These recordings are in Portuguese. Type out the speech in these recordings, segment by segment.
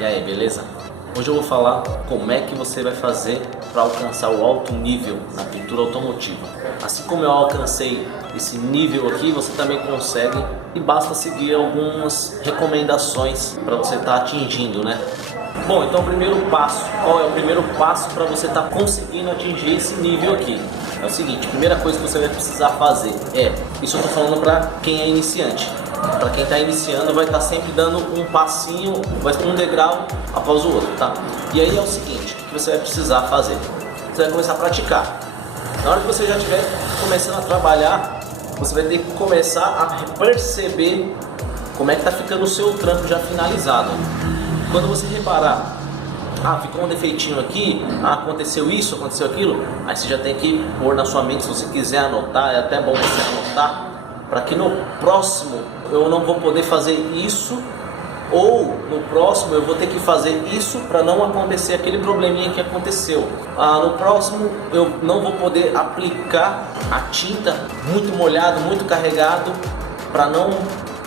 E aí, beleza? Hoje eu vou falar como é que você vai fazer para alcançar o alto nível na pintura automotiva. Assim como eu alcancei esse nível aqui, você também consegue e basta seguir algumas recomendações para você estar atingindo, né? Bom, então o primeiro passo, qual é o primeiro passo para você estar conseguindo atingir esse nível aqui? É o seguinte, a primeira coisa que você vai precisar fazer isso eu estou falando para quem é iniciante. Para quem está iniciando vai estar sempre dando um passinho, um degrau após o outro, tá? E aí é o seguinte, o que você vai precisar fazer? Você vai começar a praticar. Na hora que você já estiver começando a trabalhar, você vai ter que começar a perceber como é que está ficando o seu trampo já finalizado. Quando você reparar, ficou um defeitinho aqui, aconteceu isso, aconteceu aquilo, aí você já tem que pôr na sua mente, se você quiser anotar, é até bom você anotar, para que no próximo eu não vou poder fazer isso, ou no próximo eu vou ter que fazer isso para não acontecer aquele probleminha que aconteceu. No próximo eu não vou poder aplicar a tinta muito molhado, muito carregado, para não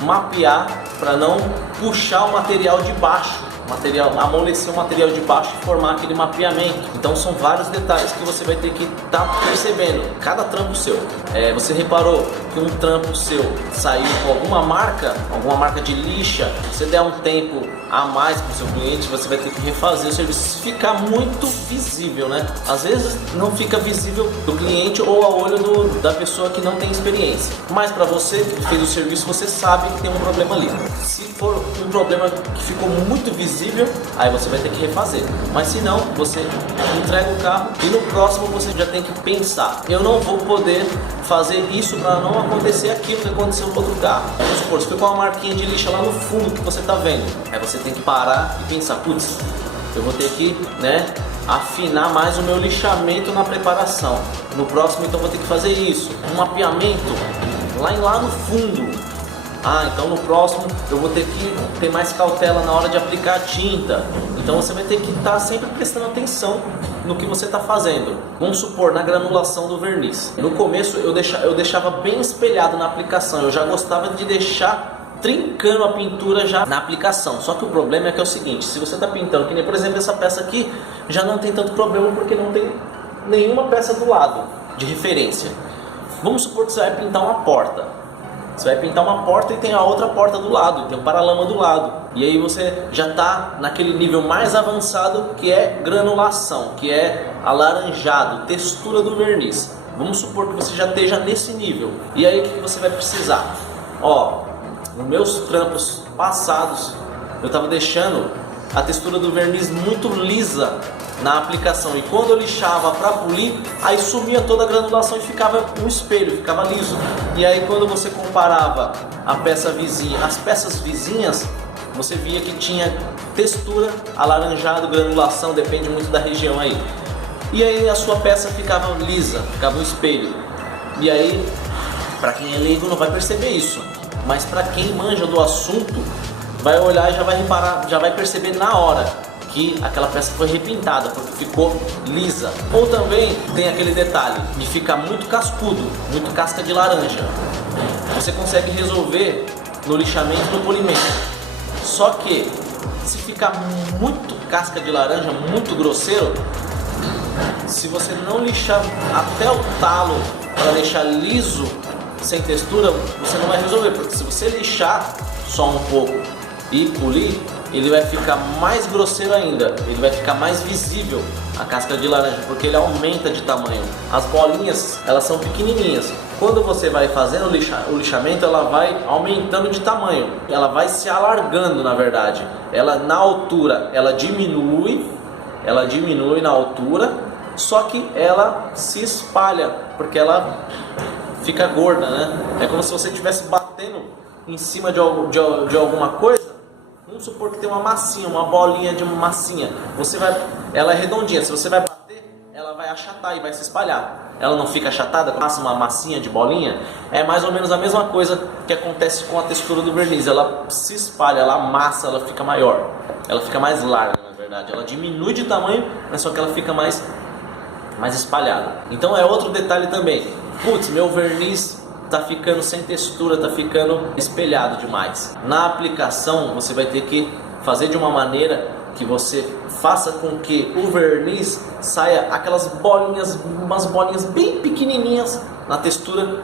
mapear, para não puxar o material de baixo, amolecer o material de baixo e formar aquele mapeamento. Então são vários detalhes que você vai ter que estar percebendo, cada trampo seu. Você reparou que um trampo seu saiu com alguma marca de lixa, você der um tempo a mais para o seu cliente, você vai ter que refazer o serviço. Ficar muito visível, né? Às vezes não fica visível do cliente ou ao olho da pessoa que não tem experiência, mas para você que fez o serviço, você sabe que tem um problema ali. Se for um problema que ficou muito visível, aí você vai ter que refazer, mas se não, você entrega o carro e no próximo você já tem que pensar, eu não vou poder fazer isso para não acontecer aquilo que aconteceu no outro carro. Vamos supor, se ficou uma marquinha de lixa lá no fundo que você está vendo, aí você tem que parar e pensar, putz, eu vou ter que, afinar mais o meu lixamento na preparação. No próximo então vou ter que fazer isso, um mapeamento lá no fundo. Então no próximo eu vou ter que ter mais cautela na hora de aplicar a tinta. Então você vai ter que estar sempre prestando atenção no que você está fazendo. Vamos supor, na granulação do verniz. No começo eu deixava bem espelhado na aplicação. Eu já gostava de deixar trincando a pintura já na aplicação. Só que o problema é que é o seguinte, se você está pintando, que nem por exemplo essa peça aqui, já não tem tanto problema porque não tem nenhuma peça do lado de referência. Vamos supor que você vai pintar uma porta. Você vai pintar uma porta e tem a outra porta do lado, tem um paralama do lado. E aí você já está naquele nível mais avançado que é granulação, que é alaranjado, textura do verniz. Vamos supor que você já esteja nesse nível. E aí o que você vai precisar? Nos meus trampos passados eu estava deixando a textura do verniz muito lisa na aplicação, e quando eu lixava para polir, aí sumia toda a granulação e ficava um espelho, ficava liso. E aí quando você comparava a peça vizinha, as peças vizinhas, você via que tinha textura, alaranjado, granulação, depende muito da região aí. E aí a sua peça ficava lisa, ficava um espelho. E aí, para quem é leigo não vai perceber isso, mas para quem manja do assunto, vai olhar e já vai reparar, já vai perceber na hora que aquela peça foi repintada, porque ficou lisa. Ou também tem aquele detalhe de ficar muito cascudo, muito casca de laranja. Você consegue resolver no lixamento e no polimento. Só que se ficar muito casca de laranja, muito grosseiro, se você não lixar até o talo para deixar liso, sem textura, você não vai resolver, porque se você lixar só um pouco e polir, ele vai ficar mais grosseiro ainda, ele vai ficar mais visível a casca de laranja, porque ele aumenta de tamanho. As bolinhas, elas são pequenininhas. Quando você vai fazendo o lixamento, ela vai aumentando de tamanho, ela vai se alargando, na verdade. Ela na altura, ela diminui na altura, só que ela se espalha, porque ela fica gorda, né? É como se você estivesse batendo em cima de alguma coisa. Vamos supor que tem uma massinha, uma bolinha de massinha. Ela é redondinha, se você vai bater, ela vai achatar e vai se espalhar. Ela não fica achatada, passa uma massinha de bolinha. É mais ou menos a mesma coisa que acontece com a textura do verniz. Ela se espalha, ela amassa, ela fica maior. Ela fica mais larga, na verdade. Ela diminui de tamanho, mas só que ela fica mais espalhada. Então é outro detalhe também. Putz, meu verniz tá ficando sem textura, tá ficando espelhado demais. Na aplicação você vai ter que fazer de uma maneira que você faça com que o verniz saia aquelas bolinhas, umas bolinhas bem pequenininhas na textura,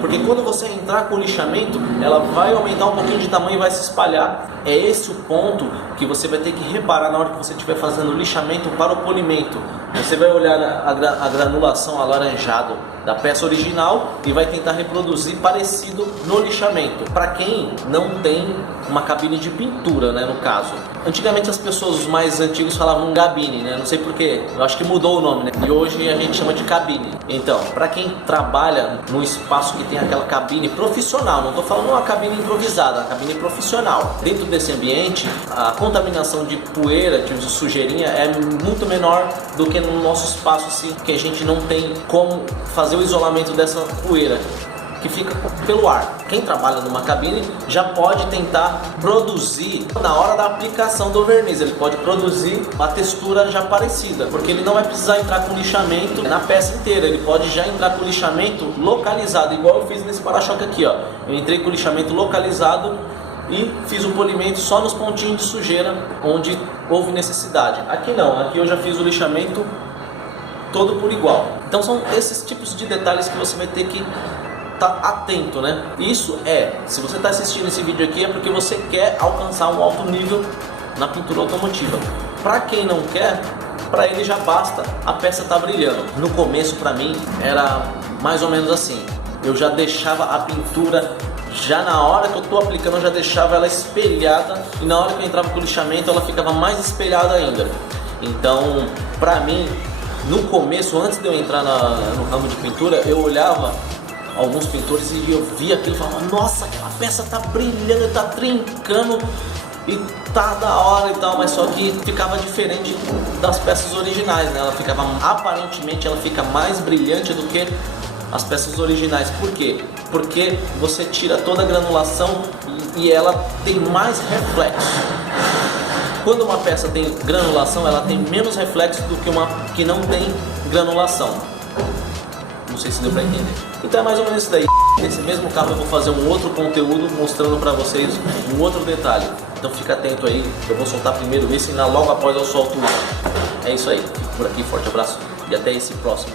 porque quando você entrar com o lixamento, ela vai aumentar um pouquinho de tamanho e vai se espalhar. É esse o ponto que você vai ter que reparar na hora que você estiver fazendo o lixamento para o polimento. Você vai olhar a granulação alaranjado da peça original e vai tentar reproduzir parecido no lixamento. Para quem não tem uma cabine de pintura, né, no caso. Antigamente as pessoas, os mais antigos, falavam gabine, né? Não sei porquê, eu acho que mudou o nome, né? E hoje a gente chama de cabine. Então, para quem trabalha num espaço que tem aquela cabine profissional, não estou falando uma cabine improvisada, uma cabine profissional. Dentro desse ambiente, a contaminação de poeira, de sujeirinha, é muito menor do que no nosso espaço, assim, que a gente não tem como fazer o isolamento dessa poeira que fica pelo ar. Quem trabalha numa cabine já pode tentar produzir na hora da aplicação do verniz, ele pode produzir uma textura já parecida, porque ele não vai precisar entrar com lixamento na peça inteira, ele pode já entrar com lixamento localizado, igual eu fiz nesse para-choque aqui, ó. Eu entrei com lixamento localizado e fiz o polimento só nos pontinhos de sujeira onde houve necessidade. Aqui não, aqui eu já fiz o lixamento todo por igual. Então são esses tipos de detalhes que você vai ter que estar atento, né? Isso se você está assistindo esse vídeo aqui é porque você quer alcançar um alto nível na pintura automotiva. Para quem não quer, para ele já basta a peça estar brilhando. No começo, para mim, era mais ou menos assim. Eu já deixava a pintura, já na hora que eu estou aplicando, eu já deixava ela espelhada, e na hora que eu entrava com o lixamento, ela ficava mais espelhada ainda. Então, para mim, no começo, antes de eu entrar no ramo de pintura, eu olhava alguns pintores e eu via aquilo e falava, nossa, aquela peça tá brilhando, tá trincando e tá da hora e tal, mas só que ficava diferente das peças originais, né? Ela ficava, aparentemente, ela fica mais brilhante do que as peças originais. Por quê? Porque você tira toda a granulação e ela tem mais reflexo. Quando uma peça tem granulação, ela tem menos reflexo do que uma que não tem granulação. Não sei se deu pra entender. Então é mais ou menos isso daí. Nesse mesmo carro eu vou fazer um outro conteúdo mostrando pra vocês um outro detalhe. Então fica atento aí, eu vou soltar primeiro esse e logo após eu solto o outro. É isso aí, fico por aqui, forte abraço e até esse próximo.